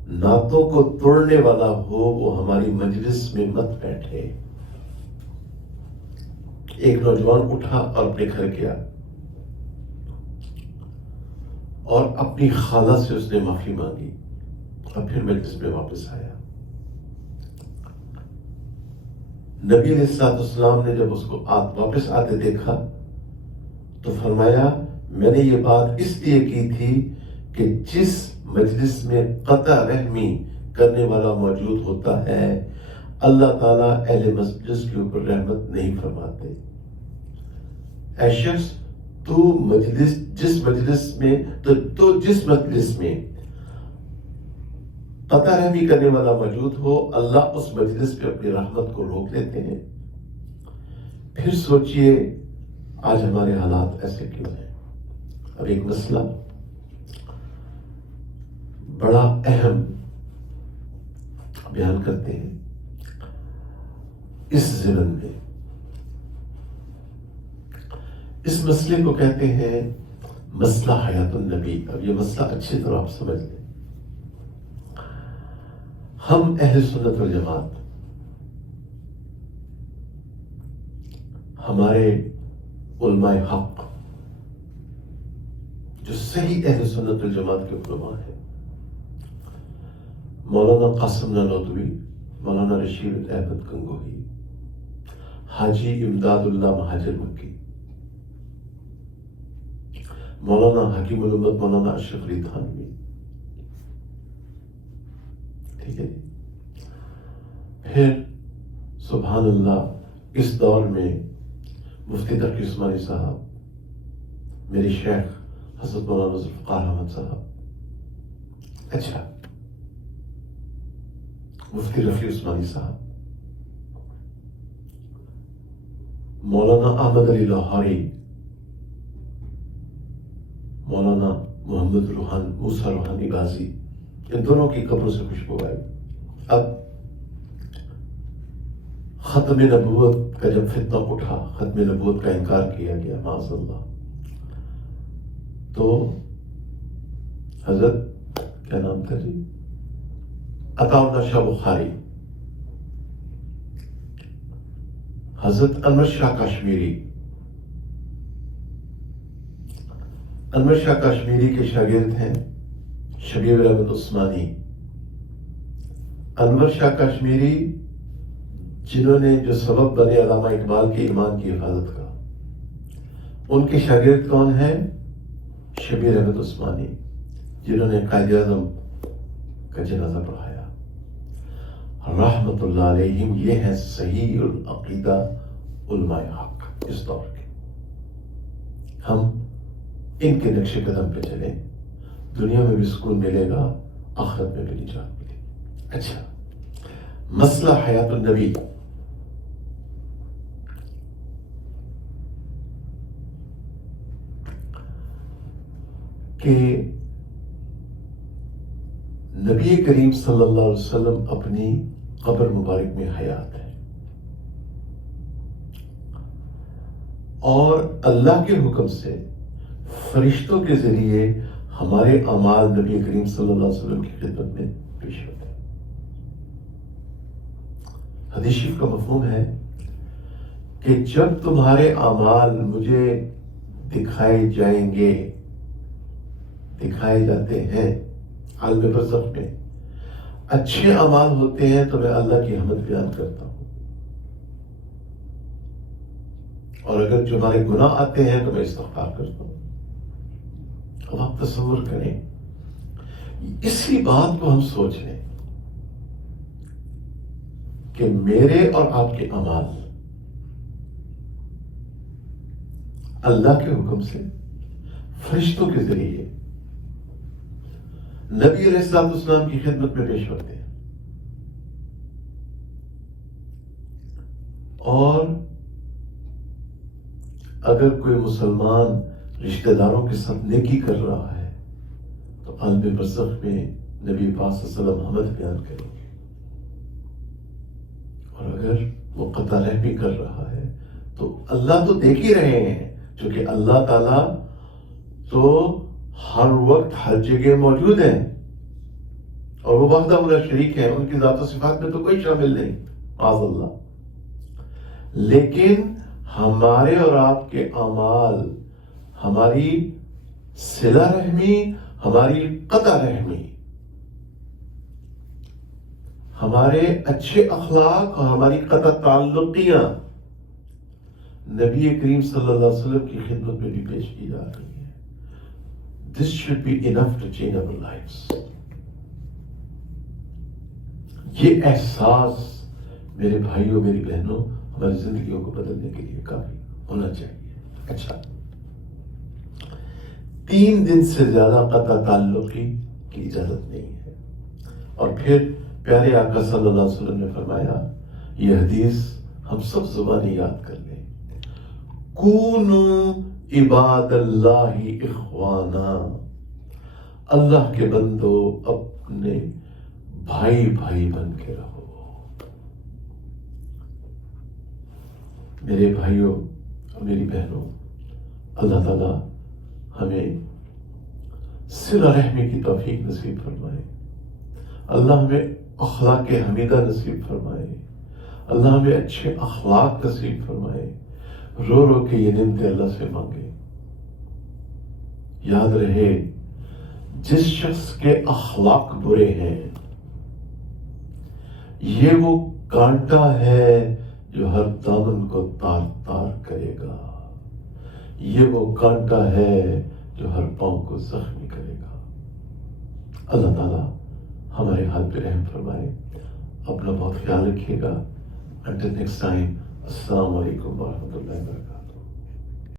ناتوں کو توڑنے والا ہو وہ ہماری مجلس میں مت بیٹھے۔ ایک نوجوان اٹھا اور اپنے گھر گیا اور اپنی خالہ سے اس نے معافی مانگی اور پھر مجلس میں واپس آیا. نبی علیہ السلام نے جب اس کو واپس آتے دیکھا تو فرمایا میں نے یہ بات اس لیے کی تھی کہ جس مجلس میں قطع رحمی کرنے والا موجود ہوتا ہے اللہ تعالیٰ اہل مجلس کے اوپر رحمت نہیں فرماتے. اے شخص جس مجلس میں قطع رحمی کرنے والا موجود ہو اللہ اس مجلس پہ اپنی رحمت کو روک لیتے ہیں. پھر سوچئے آج ہمارے حالات ایسے کیوں ہیں. اب ایک مسئلہ بڑا اہم بیان کرتے ہیں اس ضمن میں. اس مسئلے کو کہتے ہیں مسئلہ حیات النبی. اب یہ مسئلہ اچھی طرح آپ سمجھ لیں. ہم اہل سنت والجماعت ہمارے علماء حق جو صحیح اہل سنت والجماعت کے علماء ہیں مولانا قاسم نانوتوی، مولانا رشید احمد گنگوہی، حاجی امداد اللہ مہاجر مکی، مولانا حکیم الامت مولانا اشرف علی تھانوی. ٹھیک ہے. پھر سبحان اللہ اس دور میں مفتی تقی عثمانی صاحب، میری شیخ حضرت مولانا ذوالفقار احمد صاحب، اچھا مفتی رفیع عثمانی صاحب، مولانا احمد علی لاہوری، مولانا محمد موسیٰ روحانی غازی، ان دونوں کی قبروں سے خوشبو آئی. اب ختم نبوت کا جب فتنہ اٹھا، ختم نبوت کا انکار کیا گیا معاذ اللہ، تو حضرت کیا نام تھا جی، عطا اللہ شاہ بخاری، حضرت انور شاہ کشمیری، انور شاہ کشمیری کے شاگرد ہیں شبیر احمد عثمانی. انور شاہ کشمیری جنہوں نے جو سبب بنے علامہ اقبال کے ایمان کی حفاظت کا، ان کے شاگرد کون ہیں؟ شبیر احمد عثمانی، جنہوں نے قائد اعظم کا جنازہ پڑھایا رحمت اللہ علیہم. یہ ہے صحیح العقیدہ علماء حق اس دور کے. ہم ان کے نقش قدم پہ چلیں، دنیا میں بھی سکون ملے گا، آخرت میں بھی نجات ملے گی. اچھا مسئلہ حیات النبی. کہ نبی کریم صلی اللہ علیہ وسلم اپنی قبر مبارک میں حیات ہے اور اللہ کے حکم سے فرشتوں کے ذریعے ہمارے اعمال نبی کریم صلی اللہ علیہ وسلم کی خدمت میں پیش ہوتے ہیں. حدیث شریف کا مفہوم ہے کہ جب تمہارے اعمال مجھے دکھائے جاتے ہیں عالم برزخ میں، اچھے اعمال ہوتے ہیں تو میں اللہ کی حمد بیان کرتا ہوں، اور اگر جو ہمارے گناہ آتے ہیں تو میں استغفار کرتا ہوں. اب آپ تصور کریں، اسی بات کو ہم سوچ لیں کہ میرے اور آپ کے اعمال اللہ کے حکم سے فرشتوں کے ذریعے نبی علیہ السلام کی خدمت میں پیش ہوتے ہیں، اور اگر کوئی مسلمان رشتہ داروں کے ساتھ نیکی کر رہا ہے تو عالم برزخ میں نبی پاک صلی اللہ علیہ وسلم حمد بیان کریں گے، اور اگر وہ قطع رحمی کر رہا ہے تو اللہ تو دیکھ ہی رہے ہیں، چونکہ اللہ تعالیٰ تو ہر وقت ہر جگہ موجود ہیں اور وہ وحدہ لا شریک ہے، ان کی ذات و صفات میں تو کوئی شامل نہیں معاذ اللہ. لیکن ہمارے اور آپ کے اعمال، ہماری صلہ رحمی، ہماری قطع رحمی، ہمارے اچھے اخلاق اور ہماری قطع تعلقیاں نبی کریم صلی اللہ علیہ وسلم کی خدمت میں بھی پیش کی جا رہی ہیں. This should be enough to change our lives. یہ احساس میرے بھائیوں میری بہنوں ہماری زندگیوں کو بدلنے کے لیے کافی ہونا چاہیے. اچھا، 3 دن سے زیادہ قطع تعلقی کی اجازت نہیں ہے. اور پھر پیارے آقا صلی اللہ علیہ وسلم نے فرمایا، یہ حدیث ہم سب زبانی یاد کر لیں، کونوا عباد اللہ اخوانا، اللہ کے بندو اپنے بھائی بھائی بن کے رہو. میرے بھائیوں اور میری بہنوں، اللہ تعالی ہمیں صلہ رحمی کی توفیق نصیب فرمائے. اللہ ہمیں اخلاق حمیدہ نصیب فرمائے. اللہ ہمیں اچھے اخلاق نصیب فرمائے. رو رو کے یہ نعمتیں اللہ سے مانگے. یاد رہے، جس شخص کے اخلاق برے ہیں یہ وہ کانٹا ہے جو ہر دامن کو تار تار کرے گا. یہ وہ کانٹا ہے جو ہر پاؤں کو زخمی کرے گا. اللہ تعالیٰ ہمارے حال پہ رحم فرمائے. اپنا بہت خیال رکھیے گا. Until next time, السلام علیکم ورحمۃ اللہ وبرکاتہ.